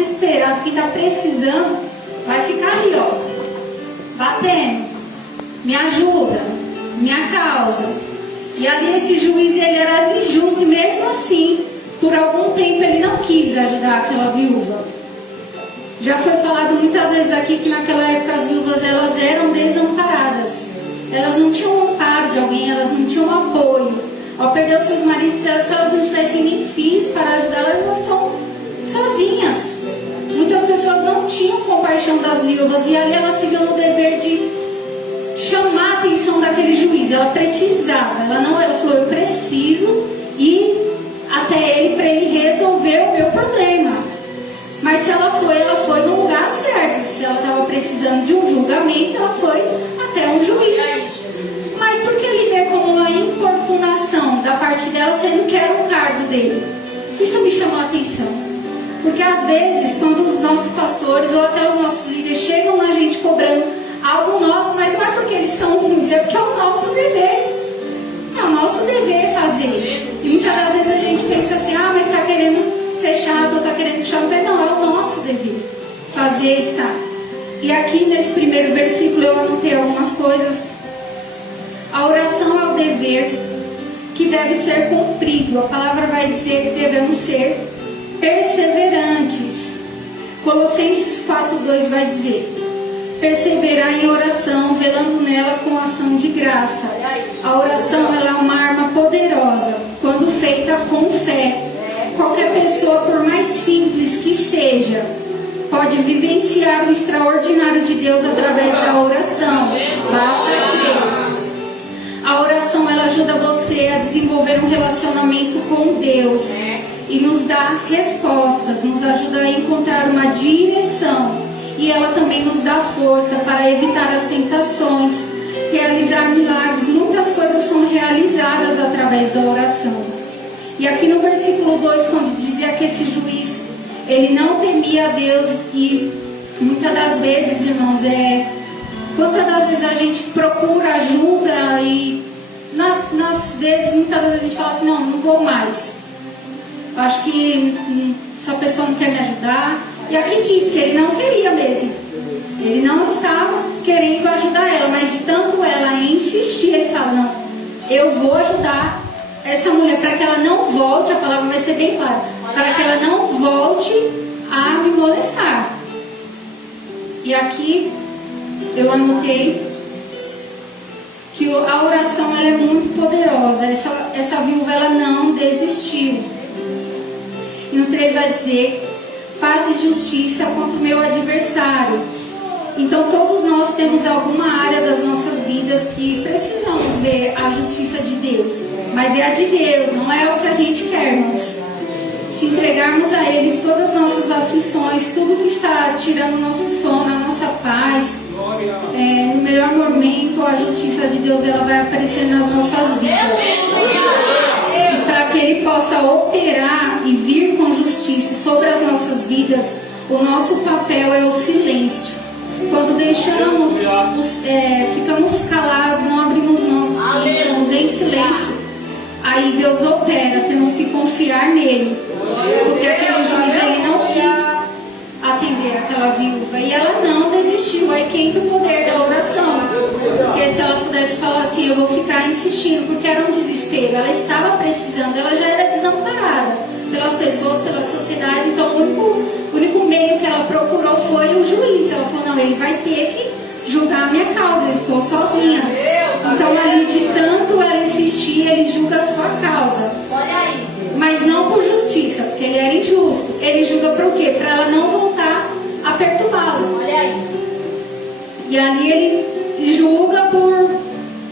desesperado, que está precisando, vai ficar ali, ó, batendo. Me ajuda, minha causa. E ali esse juiz, ele era injusto, e mesmo assim, por algum tempo ele não quis ajudar aquela viúva. Já foi falado muitas vezes aqui que naquela época as viúvas, elas eram desamparadas. Elas não tinham amparo de alguém, elas não tinham apoio. Ao perder os seus maridos, se elas não tivessem nem filhos para ajudá-las, elas são sozinhas. Muitas pessoas não tinham compaixão das viúvas, e ali ela se viu no dever de chamar a atenção daquele juiz. Ela precisava, ela falou, eu preciso ir até ele para ele resolver o meu problema. Mas se ela foi no lugar certo. Se ela estava precisando de um julgamento, ela foi até um juiz. Mas por que ele vê como uma importunação da parte dela, sendo que era o cargo dele? Isso me chamou a atenção. Porque às vezes, quando os nossos pastores ou até os nossos líderes chegam na gente cobrando algo nosso, mas não é porque eles são ruins, é porque é o nosso dever. É o nosso dever fazer. E muitas das vezes a gente pensa assim, mas está querendo ser chato, ou está querendo puxar o pé. Não, é o nosso dever fazer, estar. E aqui nesse primeiro versículo eu anotei algumas coisas. A oração é o dever que deve ser cumprido. A palavra vai dizer que devemos ser perseverantes. Colossenses 4:2 vai dizer: perseverar em oração, velando nela com ação de graça. A oração, ela é uma arma poderosa quando feita com fé. Qualquer pessoa, por mais simples que seja, pode vivenciar o extraordinário de Deus através da oração. Basta crer. A oração, ela ajuda você a desenvolver um relacionamento com Deus e nos dá respostas, nos ajuda a encontrar uma direção, e ela também nos dá força para evitar as tentações, realizar milagres. Muitas coisas são realizadas através da oração. E aqui no versículo 2, quando dizia que esse juiz, ele não temia a Deus, e muitas das vezes, irmãos, quantas das vezes a gente procura ajuda e nas vezes, muitas vezes a gente fala assim, não vou mais. Eu acho que essa pessoa não quer me ajudar. E aqui diz que ele não queria mesmo. Ele não estava querendo ajudar ela, mas de tanto ela insistir, ele fala, não, eu vou ajudar essa mulher para que ela não volte, a palavra vai ser bem clara, para que ela não volte a me molestar. E aqui eu anotei que a oração, ela é muito poderosa. Essa viúva, ela não desistiu. E no 3 vai dizer: faze justiça contra o meu adversário. Então todos nós temos alguma área das nossas vidas que precisamos ver a justiça de Deus, mas é a de Deus, não é o que a gente quer, irmãos. Se entregarmos a eles todas as nossas aflições, tudo que está tirando o nosso sono, a nossa paz, no melhor momento a justiça de Deus, ela vai aparecer nas nossas vidas. E para que Ele possa operar e vir com justiça sobre as nossas vidas, o nosso papel é o silêncio. Quando deixamos, ficamos calados, não abrimos mãos, ficamos em silêncio, aí Deus opera. Temos que confiar nele, porque aquele juiz, ele não quis atender aquela viúva, e ela não desistiu. Aí que entra o poder da oração, porque se ela pudesse falar assim, eu vou ficar insistindo, porque era um desespero, ela estava precisando, ela já era desamparada pelas pessoas, pela sociedade. Então o único meio que ela procurou foi o juiz. Ela falou, não, ele vai ter que julgar a minha causa, eu estou sozinha. Então ali, de tanto ela insistir, ele julga a sua causa, mas não por justiça, porque ele era injusto. Ele julga para o quê? Para ela não voltar a perturbá-lo. E ali ele julga por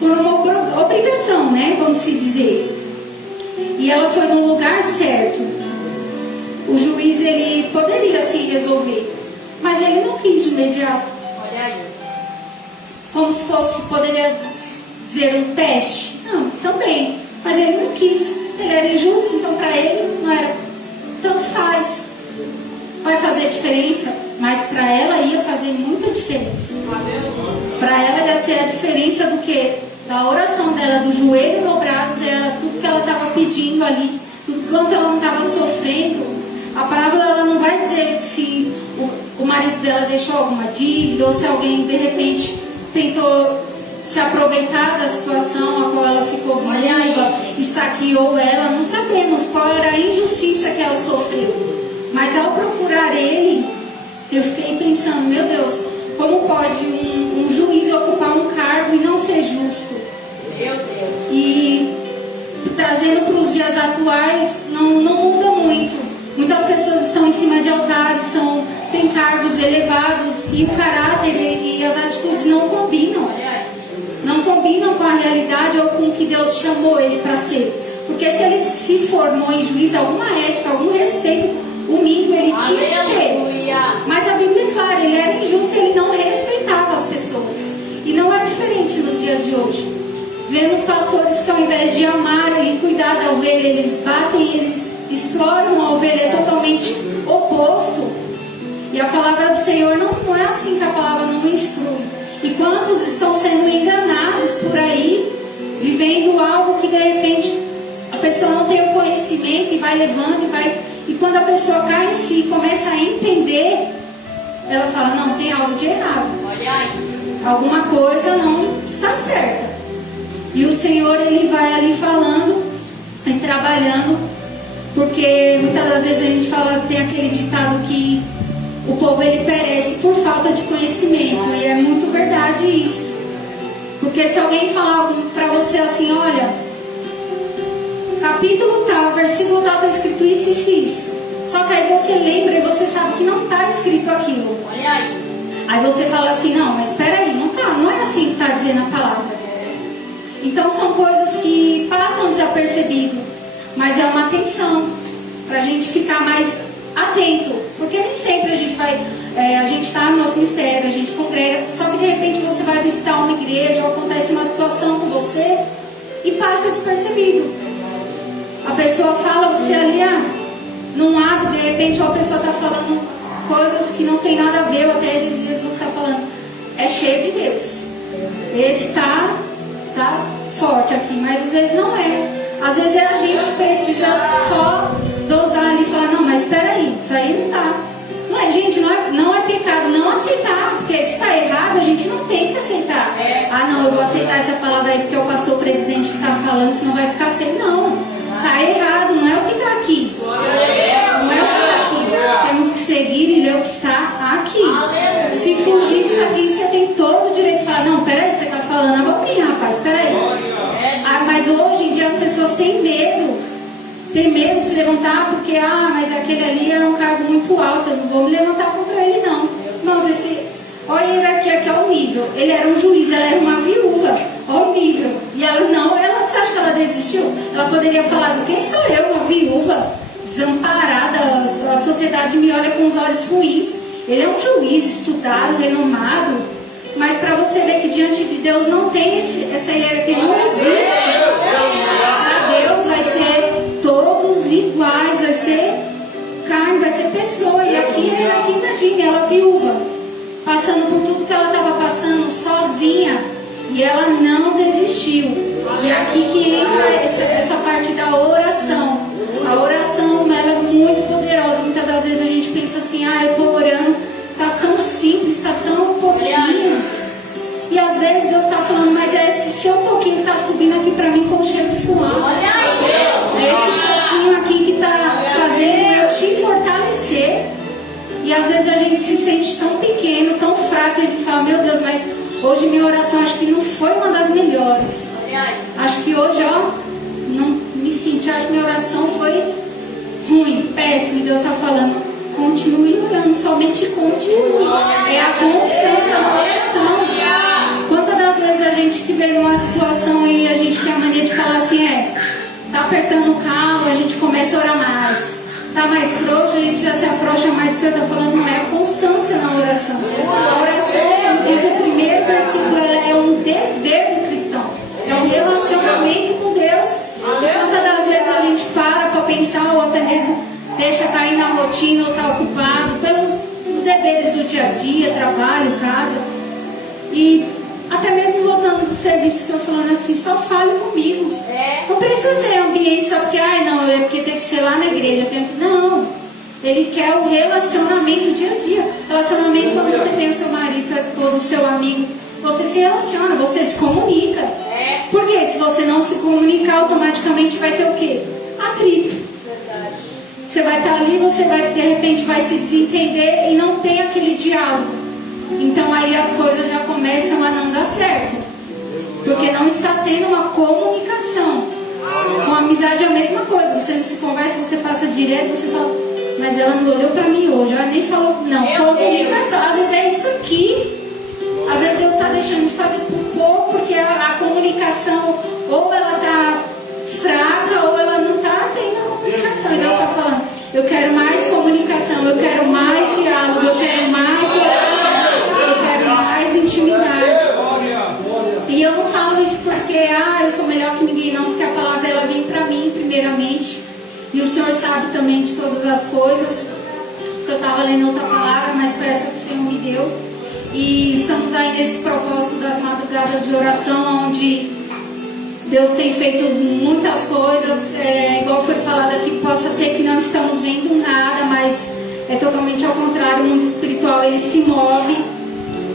uma obrigação, né? Vamos se dizer. E ela foi no lugar certo. O juiz, ele poderia sim resolver, mas ele não quis de imediato. Como se fosse, poderia dizer, um teste. Não, também. Mas ele não quis. Ele era injusto, então para ele não era. Tanto faz. Vai fazer diferença, mas para ela ia fazer muita diferença. Para ela ia ser a diferença do que? Da oração dela, do joelho dobrado dela, tudo que ela estava pedindo ali, tudo quanto ela não estava sofrendo. A palavra, ela não vai dizer se marido dela deixou alguma dívida, ou se alguém de repente tentou se aproveitar da situação a qual ela ficou viúva e saqueou ela. Não sabemos qual era a injustiça que ela sofreu. Mas ao procurar ele, eu fiquei pensando, meu Deus, como pode um juiz ocupar um cargo e não ser justo? Meu Deus. E trazendo para os dias atuais, não muda muito. Muitas pessoas estão em cima de altares, têm cargos elevados e o caráter e as atitudes não combinam. Não combinam com a realidade ou com o que Deus chamou ele para ser. Porque se ele se formou em juiz, alguma ética, algum respeito, o mínimo ele tinha que ter. Mas a Bíblia é clara, ele era injusto e ele não respeitava as pessoas. E não é diferente nos dias de hoje. Vemos pastores que ao invés de amar e cuidar da ovelha, eles batem, eles exploram a ovelha, é totalmente oposto. E a palavra do Senhor não é assim, que a palavra não instrui. E quantos estão sendo enganados por aí, vivendo algo que de repente a pessoa não tem o conhecimento e vai levando e vai. E quando a pessoa cai em si e começa a entender, ela fala, não, tem algo de errado. Alguma coisa não está certa. E o Senhor, ele vai ali falando e trabalhando, porque muitas das vezes a gente fala, tem aquele ditado que o povo ele perece por falta de conhecimento, e é muito verdade isso. Porque se alguém falar algo para você assim, olha, capítulo tal, versículo tal, está escrito isso, isso e isso. Só que aí você lembra e você sabe que não está escrito aquilo. Aí você fala assim, não, mas espera aí, não é assim que está dizendo a palavra. Então são coisas que passam desapercebido, mas é uma atenção para a gente ficar mais atento, porque nem sempre a gente vai, a gente está no nosso mistério, a gente congrega, só que de repente você vai visitar uma igreja ou acontece uma situação com você e passa despercebido. A pessoa fala, você ali, não abre, de repente a pessoa está falando coisas que não tem nada a ver, ou até às vezes você está falando, é cheio de Deus. Esse tá forte aqui, mas às vezes não é. Às vezes a gente precisa só dosar ali e falar, não, mas espera aí, isso aí não tá. Não é, gente, não é pecado não aceitar, porque se está errado, a gente não tem que aceitar. Não, eu vou aceitar essa palavra aí porque o pastor presidente está falando, senão vai ficar feio. Não, está errado, não é o que está aqui. Não é o que está aqui. Temos que seguir e ler o que está aqui. Se fugir disso aqui, você tem todo o direito de falar, não, peraí, você está falando abobrinha, rapaz, peraí. Mas hoje em dia as pessoas têm medo de se levantar porque, mas aquele ali é um cargo muito alto, eu não vou me levantar contra ele não. Irmãos, olha a hierarquia que é o nível. Ele era um juiz, ela era uma viúva, olha o nível. E ela, você acha que ela desistiu? Ela poderia falar, quem sou eu, uma viúva, desamparada, a sociedade me olha com os olhos ruins. Ele é um juiz estudado, renomado, mas para você ver que diante de Deus não tem essa hierarquia, não existe. Para Deus vai ser todos iguais, vai ser carne, vai ser pessoa. E aqui era a quinta, ela viúva, passando por tudo que ela estava passando sozinha, e ela não desistiu. E aqui que entra essa parte da oração. A oração, ela é muito poderosa. Muitas das vezes a gente pensa assim, eu estou orando, está tão simples, está tão pouquinho. E às vezes Deus está falando, mas é esse seu pouquinho que está subindo aqui para mim com cheiro de suor. É esse pouquinho aqui que está fazendo eu te fortalecer. E às vezes a gente se sente tão pequeno, tão fraco, que a gente fala, meu Deus, mas hoje minha oração acho que não foi uma das melhores. Acho que hoje, não me senti, acho que minha oração foi ruim, péssima. E Deus está falando, continue orando, somente continue. É a constância na oração. Quantas das vezes a gente se vê numa situação e a gente tem a mania de falar assim, tá apertando o calo, a gente começa a orar mais. Tá mais frouxo, a gente já se afrouxa mais. O Senhor está falando, não é a constância na oração. A oração, como diz o primeiro versículo, ela é um dever do cristão. É um relacionamento com Deus. E quantas das vezes a gente para pensar, ou até mesmo deixa cair na rotina, ou está ocupado pelos deveres do dia a dia, trabalho, casa. E até mesmo voltando do serviço, estou falando assim, só fale comigo. Não precisa ser ambiente só porque, não, é porque tem que ser lá na igreja. Não. Ele quer o relacionamento dia a dia. Relacionamento quando você tem o seu marido, sua esposa, o seu amigo. Você se relaciona, você se comunica. Porque se você não se comunicar, automaticamente vai ter o quê? Atrito. Você vai estar ali, você vai, de repente vai se desentender e não tem aquele diálogo. Então aí as coisas já começam a não dar certo. Porque não está tendo uma comunicação. Com a amizade é a mesma coisa. Você não se conversa, você passa direto, você fala, mas ela não olhou para mim hoje, ela nem falou. Não, comunicação. Às vezes é isso aqui. Às vezes Deus está deixando de fazer por pouco, porque a comunicação, ou ela está fraca, ou ela não está tendo a comunicação. E Deus está falando, eu quero mais comunicação, eu quero mais diálogo, eu quero mais oração, eu quero mais intimidade. E eu não falo isso porque, eu sou melhor que ninguém, não, porque a palavra ela vem para mim primeiramente. E o Senhor sabe também de todas as coisas. Eu estava lendo outra palavra, mas foi essa que o Senhor me deu. E estamos aí nesse propósito das madrugadas de oração, onde Deus tem feito muitas coisas, igual foi falado aqui, possa ser que não estamos vendo nada, mas é totalmente ao contrário, o mundo espiritual ele se move.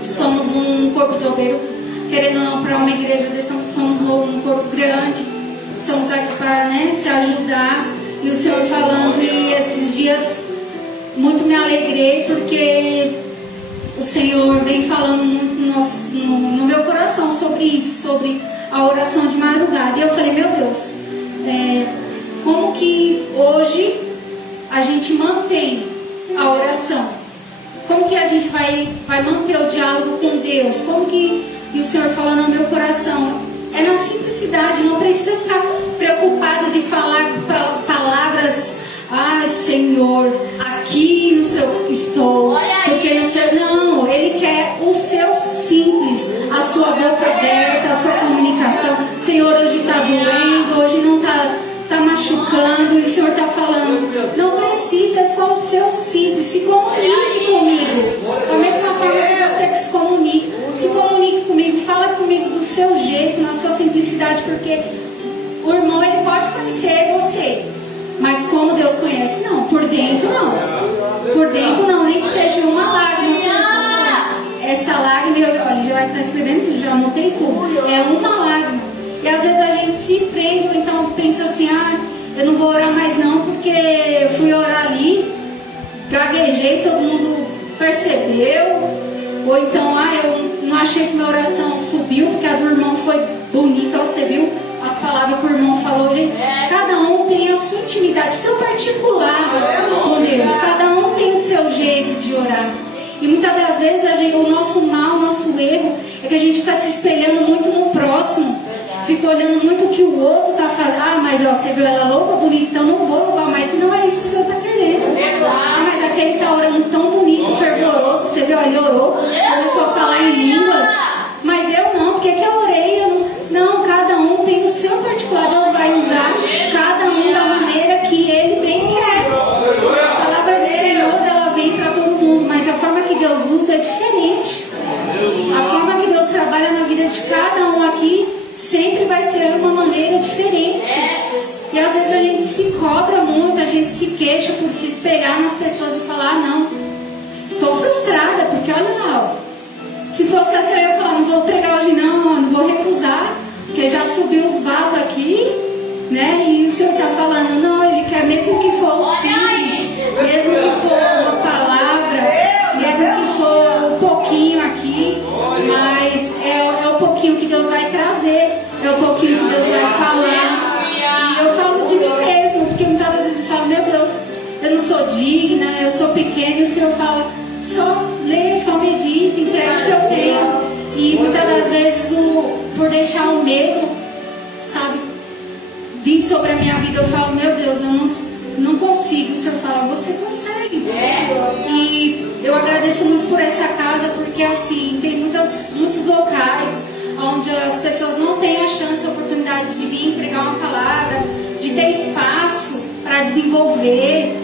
Somos um corpo de obreiro, querendo ou não, para uma igreja, somos um corpo grande, estamos aqui para se ajudar. E o Senhor falando, e esses dias muito me alegrei, porque o Senhor vem falando muito no meu coração sobre isso, sobre a oração de madrugada. E eu falei, meu Deus, como que hoje a gente mantém a oração? Como que a gente vai manter o diálogo com Deus? E o Senhor falando no meu coração, é na simplicidade, não precisa ficar preocupado de falar palavras, Senhor, aqui no seu estou, porque no seu, não, Ele quer o seu simples, a sua boca aberta, a sua comunicação. Senhor, hoje está doendo, hoje não está machucando, e o Senhor está falando, não precisa, é só o seu simples, se comunique comigo, da mesma forma que você se comunique comigo, fala comigo do seu jeito, na sua simplicidade, porque o irmão ele pode conhecer você, mas como Deus conhece, não, por dentro não, nem que seja uma lágrima. Essa lágrima, olha, já vai estar escrevendo tudo, já anotei tudo, é uma lágrima. E às vezes a gente se prende, ou então pensa assim, eu não vou orar mais não, porque eu fui orar ali, gaguejei, todo mundo percebeu, ou então, eu não achei que minha oração subiu, porque a do irmão foi bonita, você viu as palavras que o irmão falou, gente. Cada um tem a sua intimidade, o seu particular com Deus, cada um tem o seu jeito de orar. E muitas das vezes o nosso mal, o nosso erro, é que a gente está se espelhando muito no próximo, fica olhando muito o que o outro está fazendo. Mas você viu ela louva, bonita, então não vou louvar mais. Não é isso que o Senhor está querendo. Mas aquele está orando tão bonito, fervoroso, você viu, ele orou, começou a falar em línguas, mas eu não, porque que eu orei? Não, cada um tem o seu particular, Deus vai usar cada um da maneira que Ele bem quer. A palavra do Senhor, ela vem para todo mundo, mas a forma que Deus usa é diferente. A forma que Deus trabalha na vida de cada um aqui sempre vai ser uma maneira diferente. E às vezes a gente se cobra muito, a gente se queixa por se espelhar nas pessoas e falar, não, estou frustrada, porque olha lá, se fosse assim, eu ia falar, não vou pregar hoje não vou recusar, porque já subiu os vasos aqui, e o Senhor está falando, não, Ele quer mesmo que for o simples, mesmo que for uma palavra, mesmo que for um pouquinho aqui, mas é o pouquinho que Deus vai trazer, é o pouquinho que Deus vai falar. E eu falo de mim mesmo, porque muitas vezes eu falo, meu Deus, eu não sou digna, eu sou pequena, e o Senhor fala, só lê, só medita, entrega o que eu tenho. E muitas das vezes, por deixar o medo, vir sobre a minha vida, eu falo, meu Deus, eu não consigo. O Senhor fala, você consegue. E eu agradeço muito por essa casa, porque assim, tem muitos locais onde as pessoas não têm a chance, a oportunidade de vir pregar uma palavra, de ter espaço para desenvolver.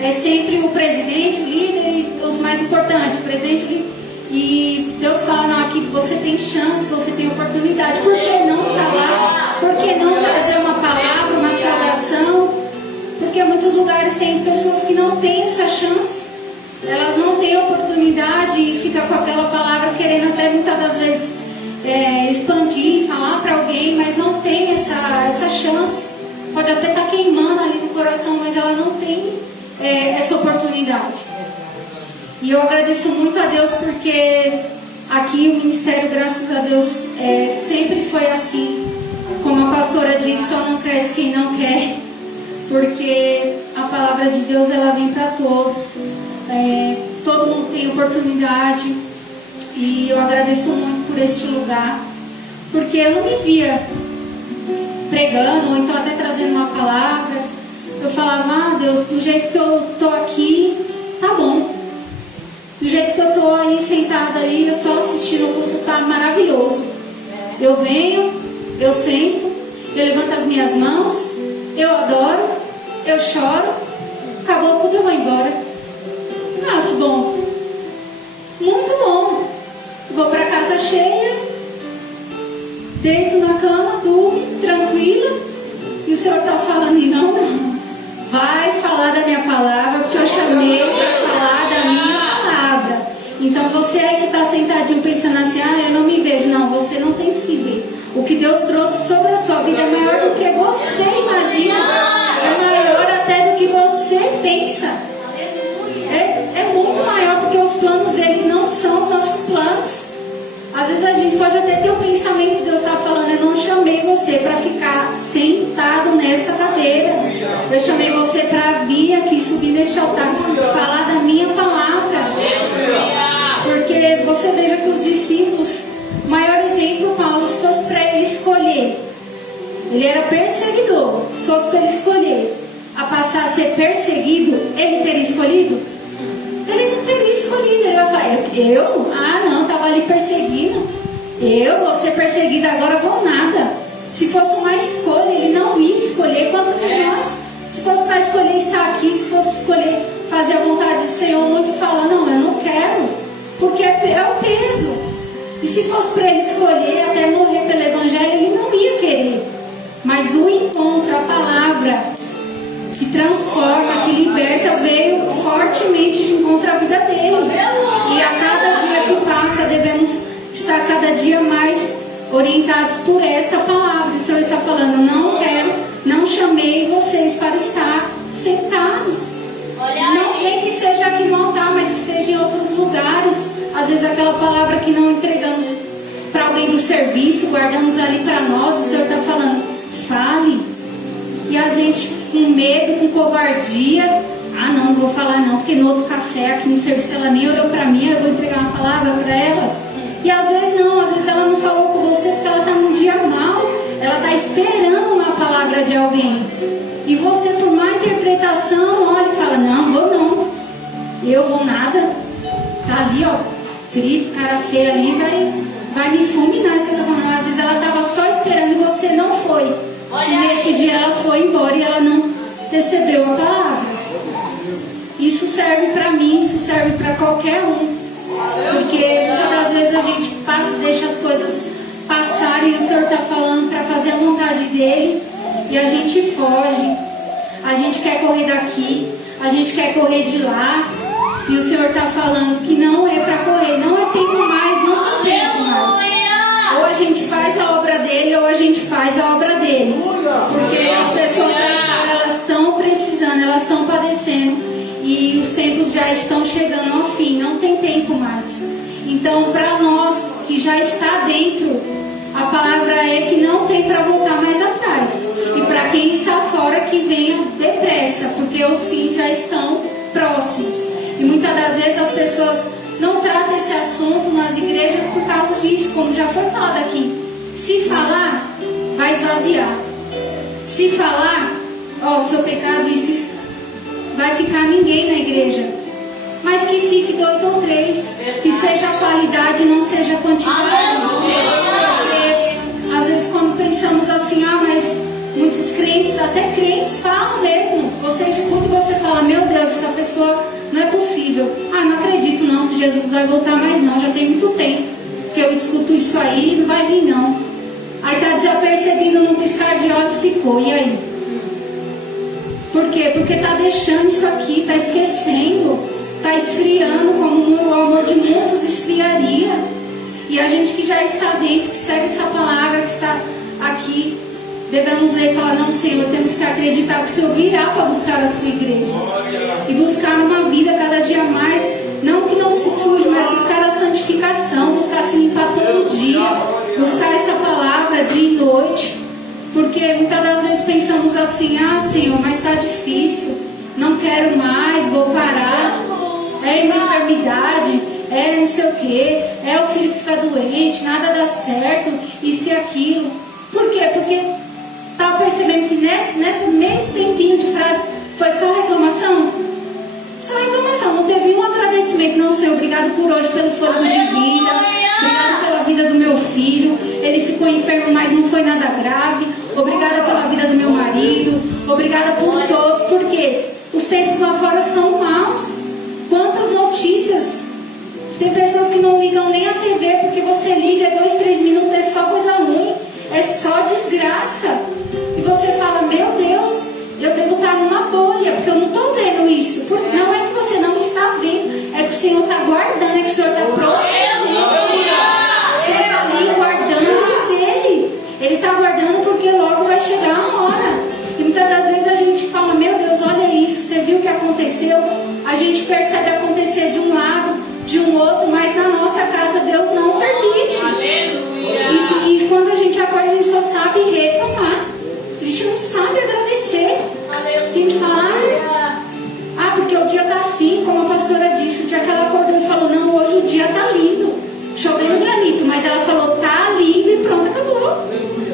É sempre o presidente, o líder e os mais importantes, o presidente, o líder. E Deus fala, não, aqui você tem chance, você tem oportunidade. Por que não falar? Por que não trazer uma palavra, uma saudação? Porque muitos lugares tem pessoas que não têm essa elas não têm oportunidade e fica com aquela palavra querendo até muitas das vezes expandir, falar para alguém, mas não tem essa chance. Pode até estar queimando ali no coração, mas ela não tem essa oportunidade. E eu agradeço muito a Deus porque aqui o ministério, graças a Deus, sempre foi assim. Como a pastora disse, só não cresce quem não quer, porque a palavra de Deus ela vem para todos. Todo mundo tem oportunidade e eu agradeço muito por este lugar, porque eu não me via pregando ou então até trazendo uma palavra. Eu falava, Deus, do jeito que eu estou aqui, tá bom. Do jeito que eu estou aí sentada aí, só assistindo o culto, tá maravilhoso. Eu venho, eu sento, eu levanto as minhas mãos, eu adoro, eu choro, acabou o culto, eu vou embora. Que bom. Muito bom. Vou para casa cheia, deito na cama, durmo, tranquila, e o Senhor está falando, não, vai falar da minha palavra, porque eu chamei para falar da minha palavra. Então você aí que está sentadinho pensando assim, eu não me vejo. Não, você não tem que se ver. O que Deus trouxe sobre a sua vida é maior do que você imagina, é maior até do que você pensa. É muito maior, porque os planos deles não são os nossos planos. Às vezes a gente pode até ter o pensamento que Deus está falando, eu não chamei você para ficar sentado nesta cadeira. Eu chamei você para vir aqui, subir neste altar, falar da minha palavra. Porque você veja que os discípulos, o maior exemplo, Paulo, se fosse para ele escolher, ele era perseguidor, se fosse para ele escolher a passar a ser perseguido, ele teria escolhido? Ele não teria escolhido. Ele vai falar, eu? Não, estava ali perseguindo. Eu vou ser perseguida agora, vou nada. Se fosse uma escolha, ele não ia escolher. Quantos de nós, se fosse para escolher estar aqui, se fosse escolher fazer a vontade do Senhor, muitos falam, não, eu não quero, porque é o peso. E se fosse para ele escolher até morrer pelo Evangelho, ele não ia querer. Mas o encontro, a palavra que transforma, que liberta, veio fortemente de encontro à vida dele. E a cada dia que passa, devemos estar cada dia mais orientados por esta palavra. O Senhor está falando, não chamei vocês para estar sentados. Não tem que seja aqui no altar, mas que seja em outros lugares. Às vezes aquela palavra que não entregamos para alguém do serviço, guardamos ali para nós, o Senhor está falando, fale. E a gente com medo, com covardia, não vou falar não, porque no outro café aqui no serviço ela nem olhou para mim, eu vou entregar uma palavra para ela. E às vezes não, às vezes ela não falou com você porque ela está num dia mal, ela está esperando uma palavra de alguém. E você, por má interpretação, olha e fala, não, vou não, eu vou nada. Tá ali, grito, cara feia ali, vai me fulminar. Às vezes ela estava só esperando e você não foi. E nesse dia ela foi embora e ela não recebeu a palavra. Isso serve para mim, isso serve para qualquer um. Porque muitas das vezes a gente deixa as coisas passarem e o Senhor está falando para fazer a vontade dele e a gente foge. A gente quer correr daqui, a gente quer correr de lá. E o Senhor está falando que não é para correr, não é tempo mais, não tem tempo mais. Ou a gente faz a obra dele, ou a gente faz a obra dele. Porque as pessoas elas estão precisando, elas estão padecendo. E os tempos já estão chegando ao fim, não tem tempo mais. Então, para nós que já está dentro, a palavra é que não tem para voltar mais atrás. E para quem está fora, que venha depressa, porque os fins já estão próximos. E muitas das vezes as pessoas não tratam esse assunto nas igrejas por causa disso, como já foi falado aqui. Se falar, vai esvaziar. Se falar, o seu pecado, isso, vai ficar ninguém na igreja. Mas que fique 2 ou 3, que seja qualidade e não seja quantidade. Porque às vezes quando pensamos assim, mas muitos crentes, até crentes falam mesmo. Você escuta e você fala, meu Deus, essa pessoa não é possível. Não acredito não que Jesus vai voltar mais não, já tem muito tempo que eu escuto isso aí, não vai vir não. Aí está desapercebido num piscar de olhos, ficou, e aí? Por quê? Porque está deixando isso aqui, está esquecendo, está esfriando, como o amor de muitos esfriaria. E a gente que já está dentro, que segue essa palavra, que está aqui, devemos ver e falar: não, Senhor, temos que acreditar que o Senhor virá para buscar a sua igreja. E buscar uma vida cada dia mais, não que não se suje, mas buscar a santificação, buscar se limpar todo dia, buscar essa palavra dia e noite. Porque muitas das vezes pensamos assim: ah, Senhor, mas está difícil, não quero mais, vou parar, é uma enfermidade, é não sei o que, é o filho que fica doente, nada dá certo, isso e aquilo. Por quê? Porque estava percebendo que nesse meio tempinho de frase foi só reclamação? Só reclamação, não teve um agradecimento. Não, Senhor, obrigado por hoje, pelo fôlego de vida, obrigado pela vida do meu filho, ele ficou enfermo, mas não foi nada grave, obrigada pela vida do meu marido, obrigada por todos, porque os tempos lá fora são maus. Quantas notícias, tem pessoas que não ligam nem a TV, porque você liga, 2, 3 minutos, é só coisa ruim, é só desgraça. E você fala: meu Deus, eu devo estar numa bolha, porque eu não estou vendo isso. Porque não é que você não está vendo, é que o Senhor está guardando, é que o Senhor está protegendo. Você está ali guardando os dele. Ele está guardando porque logo vai chegar a hora. E muitas das vezes a gente fala: meu Deus, olha isso, você viu o que aconteceu? A gente percebe acontecer de um lado, de um outro, mas na nossa casa Deus não permite. E quando a gente acorda, a gente só sabe reclamar. A gente não sabe agradecer. A gente fala: ah, porque o dia está assim, como a pastora disse. O dia que ela acordou e falou: não, hoje o dia está lindo, chovendo granito, mas ela falou: tá lindo, e pronto, acabou.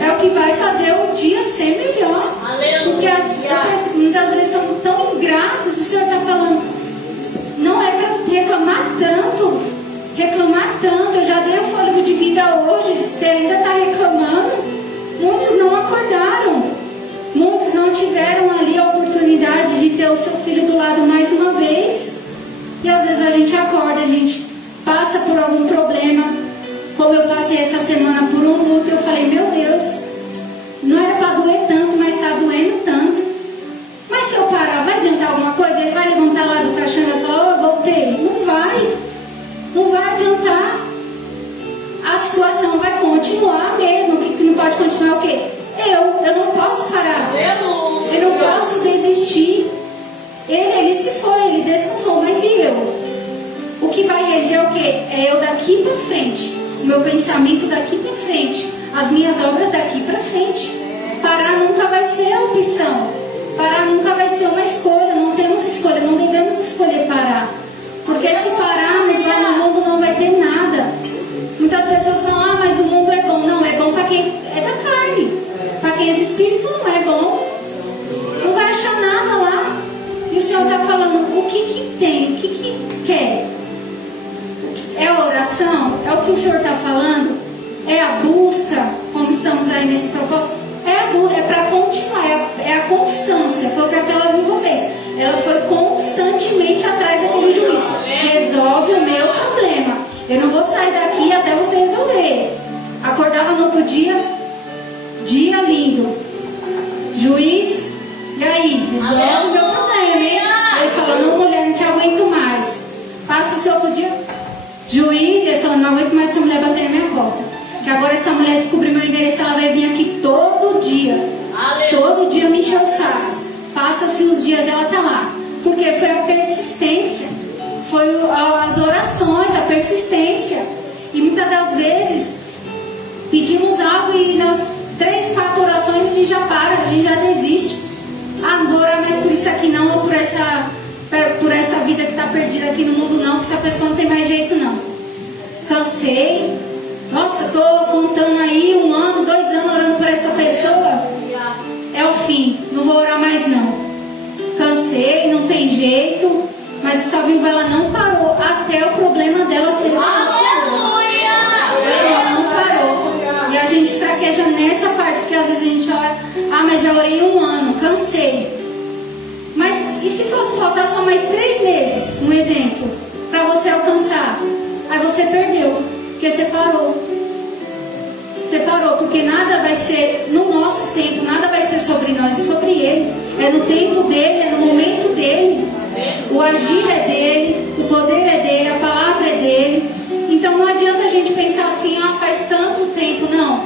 É o que vai fazer o dia ser melhor. Porque muitas vezes são tão ingratos. O Senhor está falando: não é para reclamar tanto. Eu já dei o fôlego de vida hoje, você ainda está reclamando. Muitos não acordaram, muitos não tiveram ali a oportunidade de ter o seu filho do lado mais uma vez. E às vezes a gente acorda, a gente passa por algum problema. Como eu passei essa semana por um luto, eu falei: meu Deus, não era para doer tanto, mas está doendo tanto. Mas se eu parar, vai adiantar alguma coisa? Ele vai levantar lá do caixão e vai falar: oh, voltei. Não vai adiantar. A situação vai continuar mesmo. O que não pode continuar é o quê? Eu não posso parar. Eu não posso desistir. Ele se foi, ele descansou, mas e eu? O que vai reger é o quê? É eu daqui para frente. O meu pensamento daqui para frente. As minhas obras daqui para frente. Parar nunca vai ser a opção. Parar nunca vai ser uma escolha. Não temos escolha, não devemos escolher parar. Porque se pararmos lá no mundo não vai ter nada. Muitas pessoas falam: ah, mas o mundo é bom. Não, é bom para quem é da carne. Para quem é do Espírito não é bom. Não vai achar nada lá. E o Senhor está falando: o que tem? O que quer? É a oração? É o que o Senhor está falando? É a busca? Como estamos aí nesse propósito? É para continuar. É a constância. Foi o que aquela viúva fez. Ela foi constantemente atrás daquele juiz. Resolve o meu problema. Eu não vou sair daqui até você resolver. Acordava no outro dia. Dia lindo. Juiz, e aí? Resolve o meu problema, hein? Ele falou: não, mulher, não te aguento mais. Passa o seu outro dia. Juiz, ele falou: não aguento mais essa mulher bater na minha porta. Que agora essa mulher descobriu meu endereço, ela vai vir aqui todo dia. Todo dia me encher o saco. Passa-se os dias, ela está lá. Porque foi a persistência. Foi as orações, a persistência. E muitas das vezes pedimos algo e nas 3, 4 orações a gente já para, a gente já desiste. Ah, não vou orar mais por isso aqui não, ou por essa vida que está perdida aqui no mundo não, que essa pessoa não tem mais jeito não. Cansei. Nossa, estou contando aí 1 ano, 2 anos orando por essa pessoa. É o fim, não vou orar mais não. Cansei, não tem jeito. Mas essa viúva, ela não parou até o problema dela ser solucionado. Ela não parou. E a gente fraqueja nessa parte, porque às vezes a gente ora: ah, mas já orei 1 ano, cansei. Mas e se fosse faltar só mais 3 meses, um exemplo, para você alcançar? Aí você perdeu, porque você parou. Você parou, porque nada vai ser no nosso tempo, nada vai ser sobre nós, é sobre Ele. É no tempo dele, é no momento dele. O agir é dele, o poder é dele, a palavra é dele. Então não adianta a gente pensar assim, faz tanto tempo, não.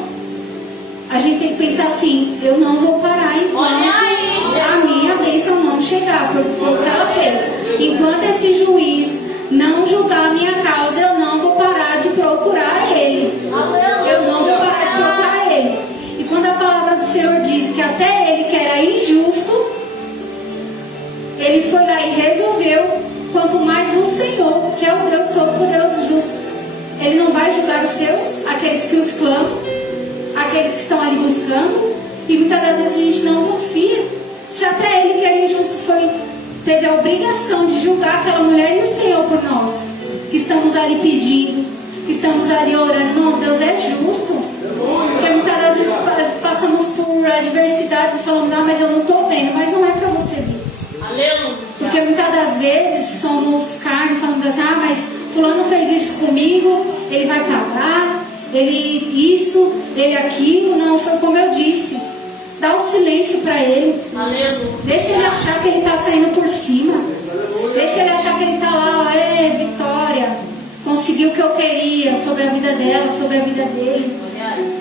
A gente tem que pensar assim, eu não vou parar enquanto a minha bênção não chegar, porque foi o que ela fez. Enquanto esse juiz não julgar a minha causa, eu não vou parar de procurar ele. Eu não vou parar de procurar ele. E quando a palavra do Senhor diz que até ele que era injusto, ele foi lá e resolveu, quanto mais o Senhor, que é o Deus Todo-Poderoso e Justo, ele não vai julgar os seus, aqueles que os clamam, aqueles que estão ali buscando, e muitas das vezes a gente não confia. Se até ele que era injusto teve a obrigação de julgar aquela mulher e o Senhor por nós, que estamos ali pedindo, que estamos ali orando, irmãos, Deus é justo. Porque muitas das vezes passamos por adversidades e falamos, mas eu não estou vendo, mas não é para você ver. Aleluia. Porque muitas das vezes somos carne, falamos assim, mas fulano fez isso comigo, ele vai pagar, ele isso, ele aquilo. Não, foi como eu disse, dá um silêncio para ele. Aleluia. Deixa ele achar que ele está saindo por cima. Deixa ele achar que ele está lá, Vitória, conseguiu o que eu queria sobre a vida dela, sobre a vida dele.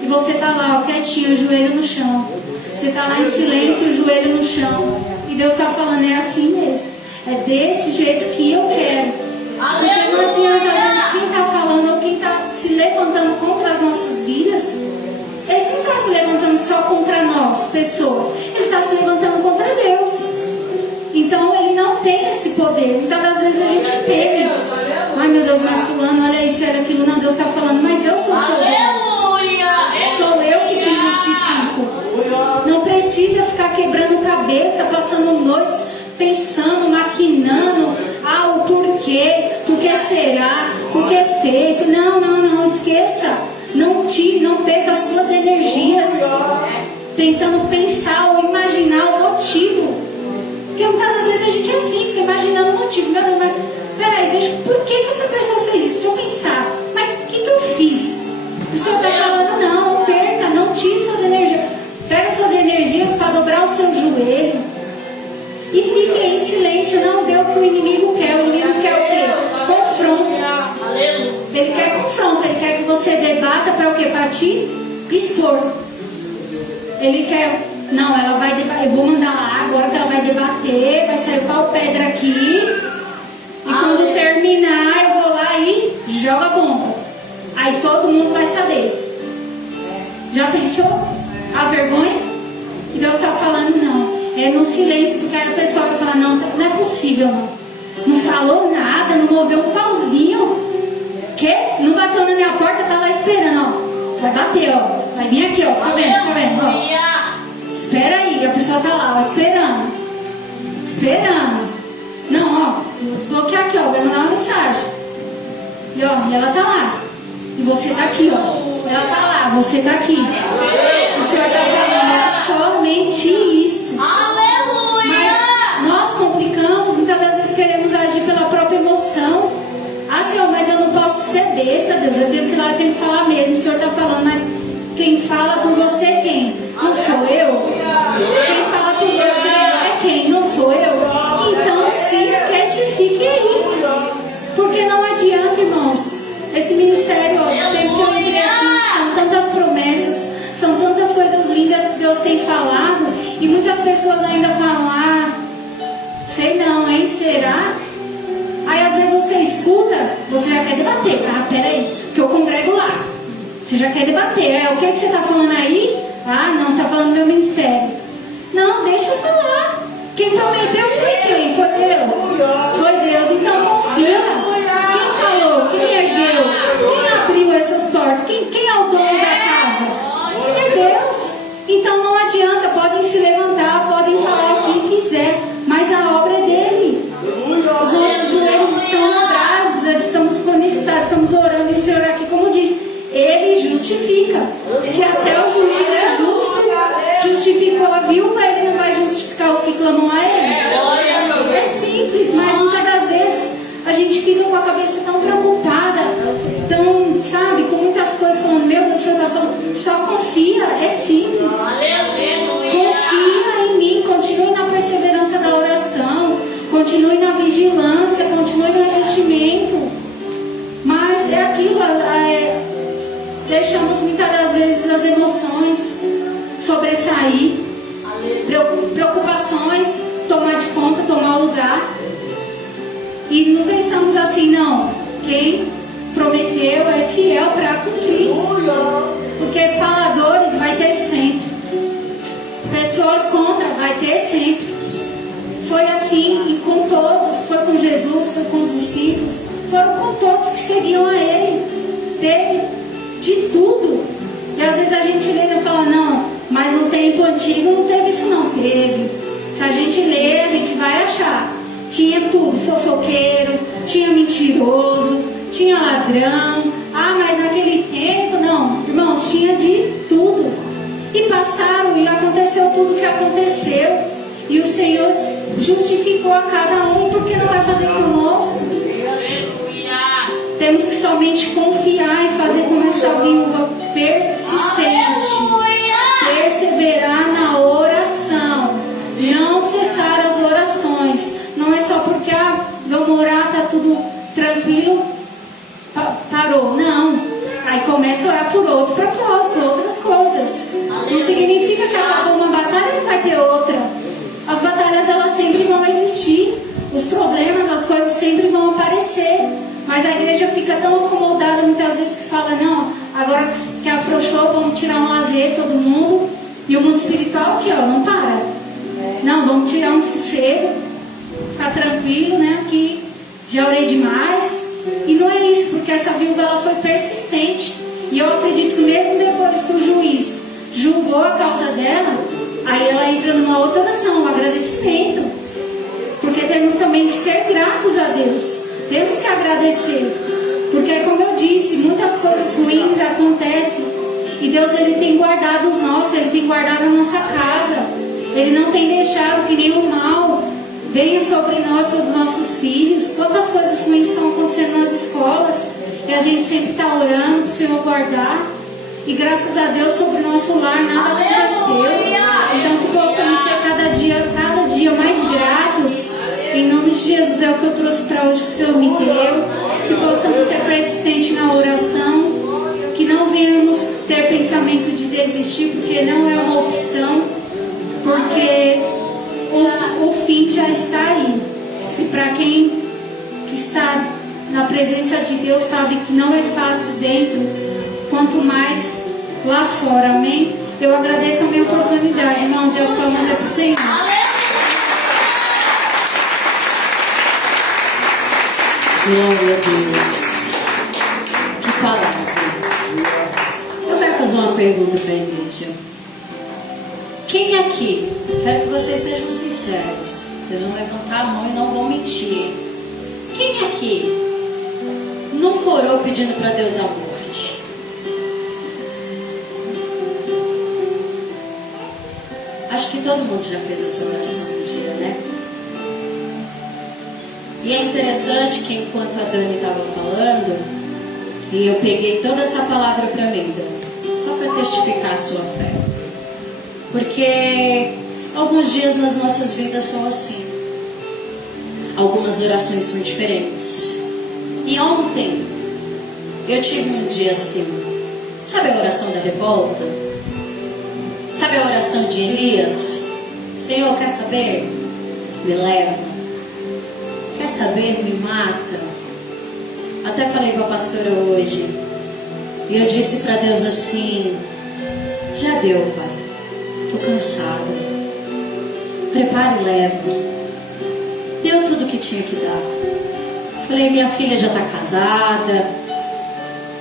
E você está lá, quietinho, o joelho no chão. Você está lá em silêncio, o joelho no chão. E Deus está falando, é assim mesmo. É desse jeito que eu quero. Porque não adianta, às vezes, quem está falando ou quem está se levantando contra as nossas vidas, ele não está se levantando só contra nós, pessoa. Ele está se levantando contra Deus. Então ele não tem esse poder. Muitas das vezes a gente teme. Ai meu Deus, mas fulano, olha isso, olha aquilo. Não, Deus está falando, mas eu sou seu Deus. Sou eu que te justifico. Não precisa ficar quebrando cabeça, passando noites pensando, maquinando, o porquê, por que será, por que fez. Não, esqueça. Não tire, não perca as suas energias tentando pensar ou imaginar o motivo. Porque muitas das vezes a gente é assim, fica imaginando o motivo. Meu Deus, mas peraí, veja, por que essa pessoa fez isso? Deixa eu pensar, mas o que eu fiz? O Senhor está falando, não perca, não tire suas energias. Pega suas energias para dobrar o seu joelho e fique em silêncio. Não dê o que o inimigo quer. O inimigo quer o quê? Confronto. Ele quer confronto, ele quer que você debata para o quê? Para te expor. Ele quer, não, ela vai debater, eu vou mandar lá, agora que ela vai debater, vai sair o pau pedra aqui, e quando terminar eu vou lá e jogo a bomba. Aí todo mundo vai saber. Já pensou? A vergonha? E Deus está falando, não. É no silêncio, porque aí a pessoa vai falar, não é possível, não. Não falou nada, não moveu um pauzinho. Que? Não bateu na minha porta, tá lá esperando, ó. Vai bater, ó. Vai vir aqui, ó. Fica vendo, ó. Espera aí, a pessoa tá lá, ó, esperando. Esperando. Não, ó. Vou desbloquear aqui, ó. Vai mandar uma mensagem. E ó, e ela tá lá. E você tá aqui, ó. Ela tá lá, você tá aqui. O Senhor tá falando, é somente isso. Mas nós complicamos, muitas das vezes queremos agir pela própria emoção. Senhor, mas eu não posso ser besta, Deus. Eu tenho que ir lá, eu tenho que falar mesmo. O Senhor está falando, mas quem fala por você é quem? Não sou eu? Quem fala por você é quem? Não sou eu? Então se retifique aí. Porque não adianta, irmãos. Esse ministério, ó, o tempo que eu entrei aqui, são tantas promessas, são tantas coisas lindas que Deus tem falado. E muitas pessoas ainda falam, sei não, hein? Será? Aí às vezes você escuta, você já quer debater. Peraí, que eu congrego lá. Você já quer debater. O que você está falando aí? Não, você está falando do meu ministério. Não, deixa eu falar. Quem prometeu foi quem? Foi Deus. Foi Deus, então confia. Quem falou? Quem ergueu? Quem abriu essas portas? Quem é o dono da casa? É Deus. Então não adianta, podem se levantar, podem falar o que quiser, mas a obra é dele. Os nossos joelhos estão dobrados, estamos conectados, estamos orando, e o Senhor aqui, como diz, Ele justifica. Se até o juiz é justo, justificou a viúva, Ele não vai justificar os que clamam a Ele. É simples, mas muitas das vezes a gente fica com a cabeça tão preocupada, tão, sabe, com muitas coisas, falando, meu Deus, o Senhor está falando, só confia, é simples. Confia em mim, continue na perseverança da oração, continue na vigilância, continue no investimento. assim, não, quem prometeu é fiel para cumprir. Porque faladores vai ter sempre. Pessoas contra vai ter sempre. Foi assim e com todos, foi com Jesus, foi com os discípulos, foram com todos que seguiam a Ele. Teve de tudo. E às vezes a gente lê e fala, não, mas no tempo antigo não teve isso não. Teve. Se a gente ler, a gente vai achar. Tinha tudo, fofoqueiro, tinha mentiroso, tinha ladrão. Ah, mas naquele tempo, não. Irmãos, tinha de tudo. E passaram e aconteceu tudo o que aconteceu. E o Senhor justificou a cada um, porque não vai fazer conosco. Temos que somente confiar e fazer como esta viúva, persistente. Perseverar na oração. Não cessar as orações. Não é só porque vamos orar, está tudo tranquilo, parou. Não. Aí começa a orar por outro propósito, outras coisas. Não significa que acabou uma batalha e não vai ter outra. As batalhas, elas sempre vão existir. Os problemas, as coisas sempre vão aparecer. Mas a igreja fica tão acomodada muitas vezes que fala, não, agora que afrouxou, vamos tirar um lazer todo mundo. E o mundo espiritual aqui, ó, não para. Não, vamos tirar um sossego, ficar tranquilo, né? Que já orei demais. E não é isso, porque essa viúva, ela foi persistente. E eu acredito que mesmo depois que o juiz julgou a causa dela, aí ela entra numa outra oração, um agradecimento. Porque temos também que ser gratos a Deus. Temos que agradecer. Porque, como eu disse, muitas coisas ruins acontecem. E Deus, Ele tem guardado os nossos, Ele tem guardado a nossa casa. Ele não tem deixado que nenhum mal venha sobre nós, sobre os nossos filhos. Quantas coisas ruins estão acontecendo nas escolas. E a gente sempre está orando para o Senhor guardar. E graças a Deus, sobre o nosso lar nada aconteceu. Então que possamos ser cada dia mais gratos. Em nome de Jesus, é o que eu trouxe para hoje que o Senhor me deu. Que possamos ser persistentes na oração. Que não venhamos ter pensamento de desistir, porque não é uma opção. Porque o fim já está aí. E para quem que está na presença de Deus sabe que não é fácil dentro, quanto mais lá fora, amém? Eu agradeço a minha oportunidade, irmãos, e as palmas é para o Senhor. Glória a Deus. Que palavra. Eu quero fazer uma pergunta para a igreja. Quem aqui, quero que vocês sejam sinceros, vocês vão levantar a mão e não vão mentir. Quem aqui nunca orou pedindo para Deus a morte? Acho que todo mundo já fez essa oração um dia, né? E é interessante que enquanto a Dani estava falando, e eu peguei toda essa palavra para mim, Dani, só para testificar a sua fé. Porque alguns dias nas nossas vidas são assim. Algumas orações são diferentes. E ontem eu tive um dia assim. Sabe a oração da revolta? Sabe a oração de Elias? Senhor, quer saber? Me leva. Quer saber? Me mata. Até falei com a pastora hoje. E eu disse para Deus assim: já deu, Pai. Estou cansada. Prepara e leva. Deu tudo o que tinha que dar. Falei, minha filha já está casada.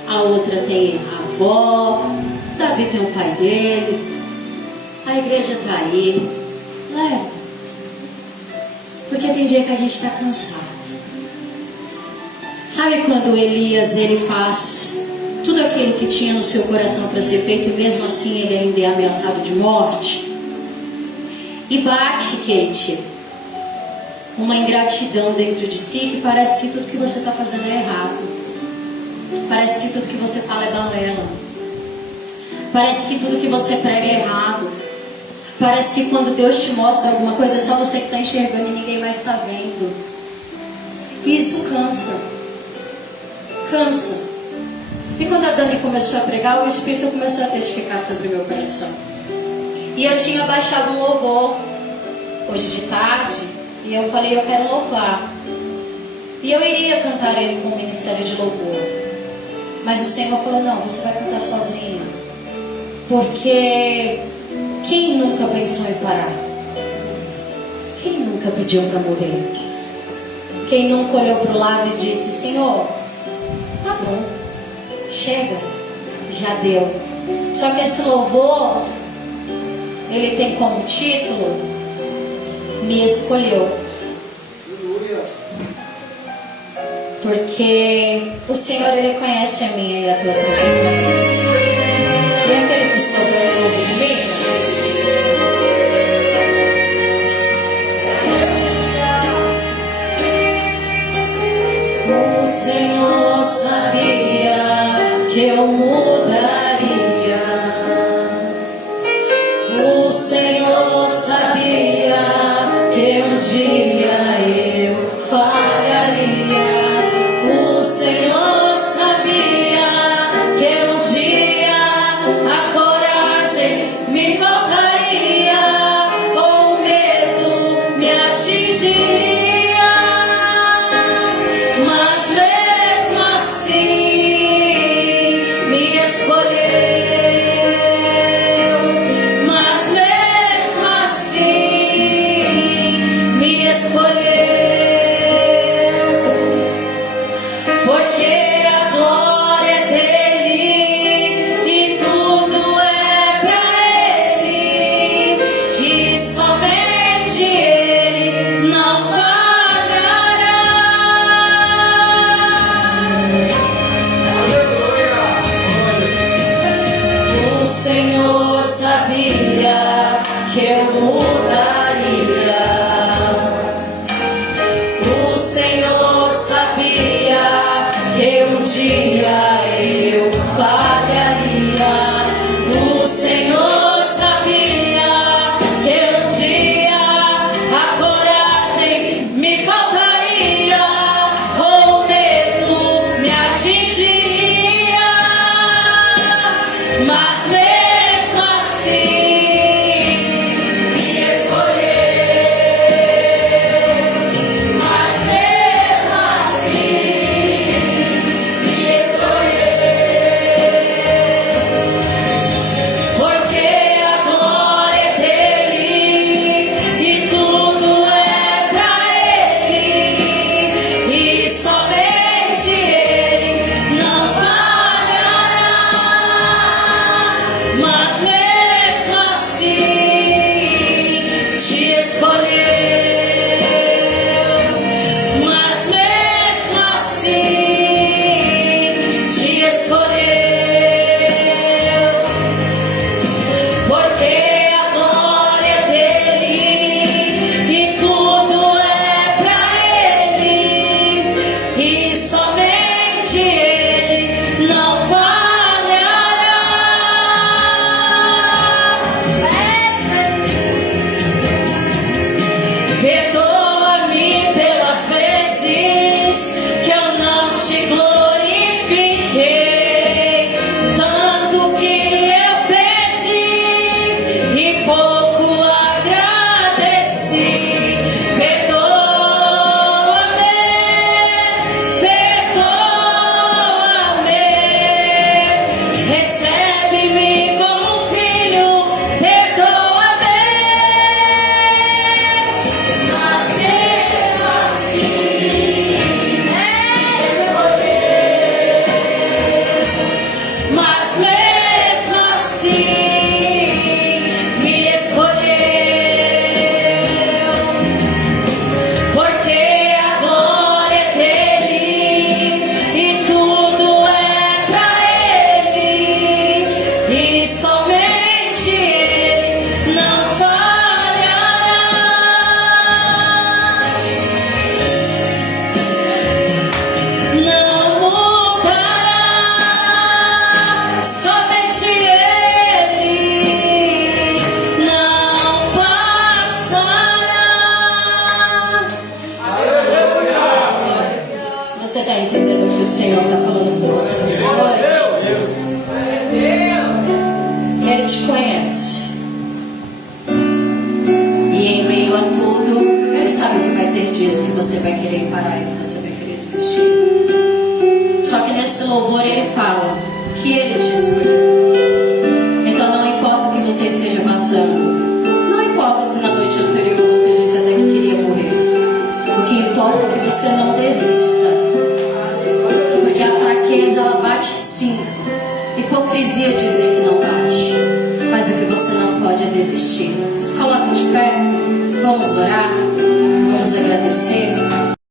A outra tem a avó. Davi tem o pai dele. A igreja está aí. Leva. Porque tem dia que a gente está cansado. Sabe quando Elias, ele faz tudo aquilo que tinha no seu coração para ser feito, e mesmo assim ele ainda é ameaçado de morte? E bate, Kate, uma ingratidão dentro de si, que parece que tudo que você está fazendo é errado. Parece que tudo que você fala é balela. Parece que tudo que você prega é errado. Parece que quando Deus te mostra alguma coisa, é só você que está enxergando e ninguém mais está vendo. E isso cansa. Cansa. E quando a Dani começou a pregar, o Espírito começou a testificar sobre o meu coração. E eu tinha baixado um louvor hoje de tarde. E eu falei, eu quero louvar. E eu iria cantar ele com o ministério de louvor. Mas o Senhor falou, não, você vai cantar sozinha. Porque quem nunca pensou em parar? Quem nunca pediu para morrer? Quem nunca olhou para o lado e disse, Senhor, tá bom, chega, já deu. Só que esse louvor, ele tem como título, Me Escolheu. Porque o Senhor, ele conhece a minha e a tua trajetória. E aquele que sobrou ele ouve comigo? O Senhor sabia que eu mudaria. O Senhor sabia que um dia eu falharia. O Senhor sabia que um dia a coragem me faltaria, ou o medo me atingiria. Mas mesmo assim me escolheu. Mas mesmo assim me escolheu. Porque a glória é dele e tudo é pra ele, e somente ele não falhará. O Senhor sabia que eu mudaria. O Senhor sabia que um dia eu falharia. O Senhor sabia que um dia a coragem me faltaria, ou o medo me atingiria. Mas mesmo assim me escolheu. Mas mesmo assim me escolheu. Porque a glória é dele e tudo é pra ele, e somente ele não falhará. Mas mesmo assim te escolheu. Mas mesmo assim te escolheu. Porque a glória é dele e tudo é pra ele, e somente ele não falhará. É Jesus. Perdoa-me pelas vezes que eu não te glorifiquei, tanto que eu pedi e pouco agradeci. Perdoa-me, perdoa-me, recebe-me como filho, perdoa-me. Mas mesmo assim escolheu. Mas mesmo assim me escolheu. Porque a glória é dele e tudo é pra ele, e somente ele não falhará. Não mudará, somente ele não passará. Você está entendendo o que o Senhor está falando com você nessa noite? E ele te conhece. E em meio a tudo, ele sabe que vai ter dias que você vai querer parar e que você vai querer nesse louvor ele fala que ele te escolheu. Então não importa o que você esteja passando, não importa se na noite anterior você disse até que queria morrer. O que importa é que você não desista. Porque a fraqueza ela bate sim. Hipocrisia dizer que não bate. Mas o que você não pode é desistir. Se coloca de pé, vamos orar.